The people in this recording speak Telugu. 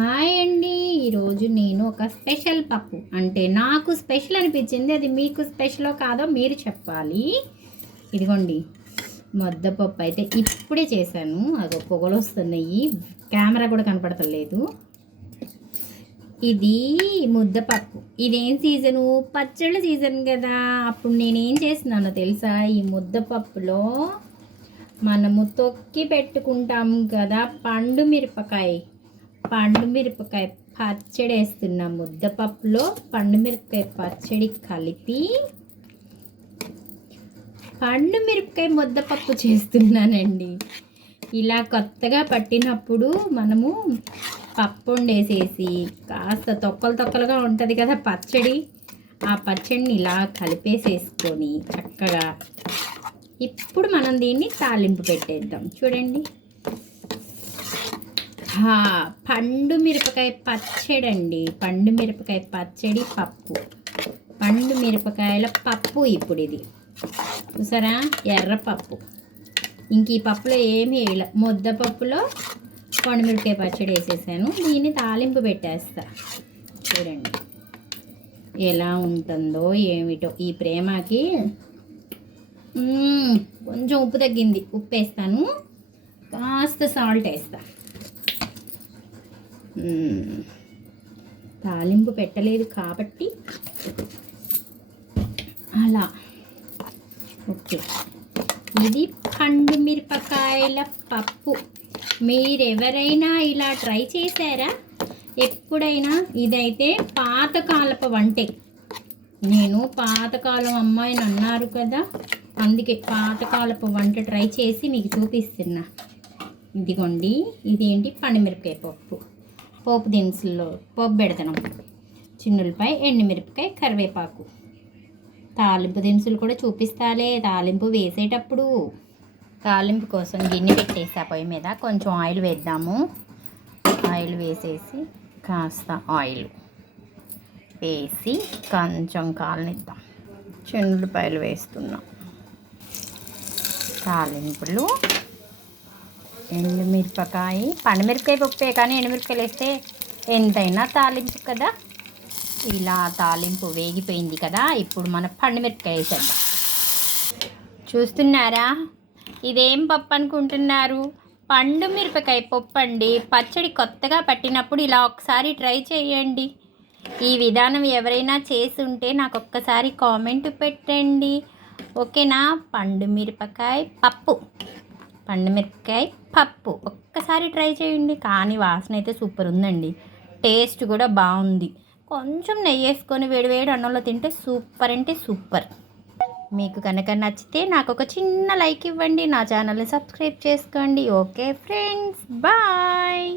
హాయ్ అండి. ఈరోజు నేను ఒక స్పెషల్ పప్పు అంటే నాకు స్పెషల్ అనిపించింది, అది మీకు స్పెషలో కాదో మీరు చెప్పాలి. ఇదిగోండి, ముద్దపప్పు అయితే ఇప్పుడే చేశాను. అది పొగలు వస్తున్నాయి, కెమెరా కూడా కనపడతలేదు. ఇది ముద్దపప్పు. ఇదేం సీజను? పచ్చళ్ళ సీజన్ కదా. అప్పుడు నేనేం చేస్తున్నానో తెలుసా? ఈ ముద్దపప్పులో మనము తొక్కి పెట్టుకుంటాం కదా పండు మిరపకాయ పచ్చడి వేస్తున్నా. ముద్దపప్పులో పండు మిరపకాయ పచ్చడి కలిపి పండు మిరపకాయ ముద్దపప్పు చేస్తున్నానండి. ఇలా కొత్తగా పట్టినప్పుడు మనము పప్పు వండేసేసి కాస్త తొక్కలుగా ఉంటుంది కదా పచ్చడి, ఆ పచ్చడిని ఇలా కలిపేసేసుకొని చక్కగా ఇప్పుడు మనం దీన్ని తాలింపు పెట్టేద్దాం. చూడండి, పండు మిరపకాయ పచ్చడి అండి. పండు మిరపకాయ పచ్చడి పప్పు, పండు మిరపకాయల పప్పు. ఇప్పుడు ఇది చూసారా, ఎర్రపప్పు. ఇంక ఈ పప్పులో ఏమి వేయాల, ముద్దపప్పులో పండు మిరపకాయ పచ్చడి వేసేసాను. దీన్ని తాలింపు పెట్టేస్తా. చూడండి ఎలా ఉంటుందో ఏమిటో. ఈ ప్రేమకి కొంచెం ఉప్పు తగ్గింది, ఉప్పు వేస్తాను. కాస్త సాల్ట్ వేస్తా. తాలింపు పెట్టలేదు కాబట్టి అలా. ఓకే, ఇది పండు మిరపకాయల పప్పు. మీరెవరైనా ఇలా ట్రై చేశారా ఎప్పుడైనా? ఇదైతే పాతకాలపు వంటే. నేను పాతకాలం అమ్మాయిని అన్నారు కదా, అందుకే పాతకాలపు వంట ట్రై చేసి మీకు చూపిస్తున్నా. ఇదిగోండి, ఇదేంటి పండుమిరపకాయ పప్పు. పోపు దినుసుల్లో పోపు పెడతాం. చిన్నులపై ఎండుమిరపకాయ, కరివేపాకు. తాలింపు దినుసులు కూడా చూపిస్తాలే తాలింపు వేసేటప్పుడు. తాలింపు కోసం గిన్నె పెట్టేసా పొయ్యి మీద. కొంచెం ఆయిల్ వేద్దాము. ఆయిల్ వేసేసి కాస్త ఆయిల్ వేసి కొంచెం కాలనిద్దాం. చిన్నులపాయలు వేస్తున్నాం. తాలింపులు ఎండుమిరపకాయ, పండుమిరపకాయ పప్పే కానీ ఎండుమిరపకాయలు వేస్తే ఎంతైనా తాలింపు కదా. ఇలా తాలింపు వేగిపోయింది కదా, ఇప్పుడు మన పండుమిరపకాయ వేసేద్దాం. చూస్తున్నారా, ఇదేం పప్పు అనుకుంటున్నారు? పండు మిరపకాయ పప్పు అండి. పచ్చడి కొత్తగా పట్టినప్పుడు ఇలా ఒకసారి ట్రై చేయండి. ఈ విధానం ఎవరైనా చేసి ఉంటే నాకు ఒక్కసారి కామెంట్ పెట్టండి, ఓకేనా? పండు మిరపకాయ పప్పు, పండు మిరపకాయ పప్పు ఒక్కసారి ట్రై చేయండి. కానీ వాసన అయితే సూపర్ ఉందండి, టేస్ట్ కూడా బాగుంది. కొంచెం నెయ్యి వేసుకొని వేడివేడి అన్నంలో తింటే సూపర్ అంటే సూపర్. మీకు కనుక నచ్చితే నాకు ఒక చిన్న లైక్ ఇవ్వండి, నా ఛానల్ని సబ్స్క్రైబ్ చేసుకోండి. Okay friends, bye.